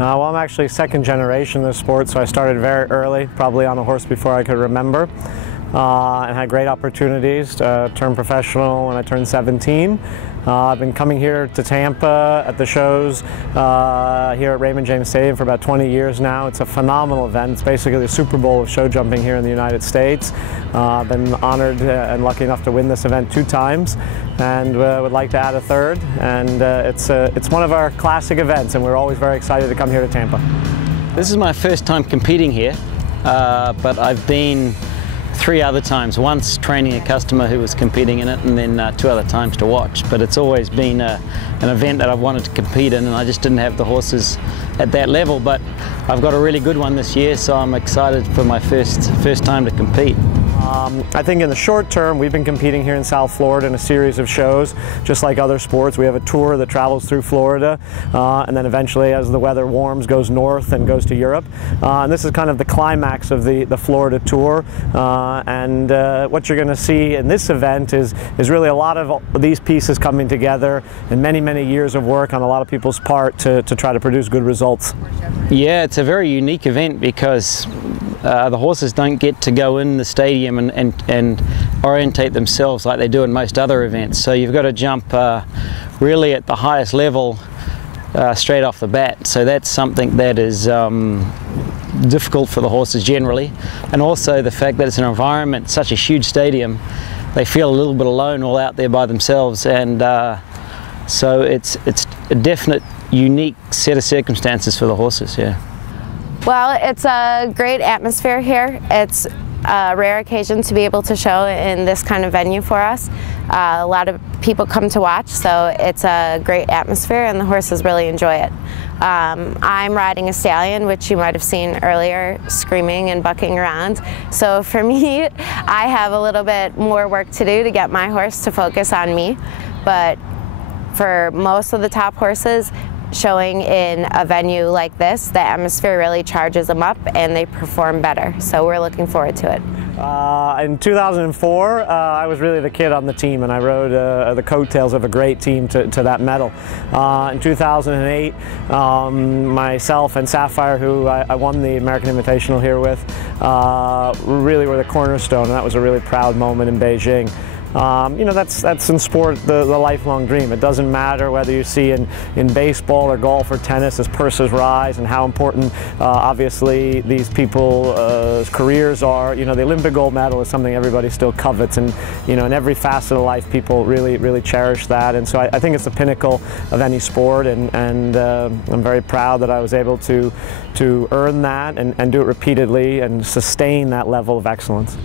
Well, I'm actually second generation in this sport, so I started very early, probably on a horse before I could remember, and had great opportunities to turn professional when I turned 17. I've been coming here to Tampa at the shows here at Raymond James Stadium for about 20 years now. It's a phenomenal event. It's basically the Super Bowl of show jumping here in the United States. I've been honored and lucky enough to win this event 2 times, and would like to add a third. And it's one of our classic events, and we're always very excited to come here to Tampa. This is my first time competing here, but I've been 3 other times, once training a customer who was competing in it, and then 2 other times to watch. But it's always been an event that I've wanted to compete in, and I just didn't have the horses at that level. But I've got a really good one this year, so I'm excited for my first time to compete. I think in the short term, we've been competing here in South Florida in a series of shows. Just like other sports, we have a tour that travels through Florida, and then eventually, as the weather warms, goes north and goes to Europe. And this is kind of the climax of the Florida tour. And what you're going to see in this event is really a lot of these pieces coming together, and many, many years of work on a lot of people's part to try to produce good results. Yeah, it's a very unique event because the horses don't get to go in the stadium and orientate themselves like they do in most other events. So you've got to jump really at the highest level straight off the bat. So that's something that is difficult for the horses generally. And also the fact that it's an environment, such a huge stadium, they feel a little bit alone all out there by themselves. And so it's a definite unique set of circumstances for the horses, yeah. Well, it's a great atmosphere here. It's a rare occasion to be able to show in this kind of venue for us. A lot of people come to watch, so it's a great atmosphere and the horses really enjoy it. I'm riding a stallion, which you might have seen earlier, screaming and bucking around. So for me, I have a little bit more work to do to get my horse to focus on me. But for most of the top horses, showing in a venue like this, the atmosphere really charges them up and they perform better. So we're looking forward to it. In 2004, I was really the kid on the team, and I rode the coattails of a great team to that medal. In 2008, myself and Sapphire, who I won the American Invitational here with, really were the cornerstone, and that was a really proud moment in Beijing. You know, that's in sport the lifelong dream. It doesn't matter whether you see in baseball or golf or tennis as purses rise and how important obviously these people's careers are. You know, the Olympic gold medal is something everybody still covets, and you know, in every facet of life people really cherish that. And so I think it's the pinnacle of any sport, and I'm very proud that I was able to earn that and do it repeatedly and sustain that level of excellence.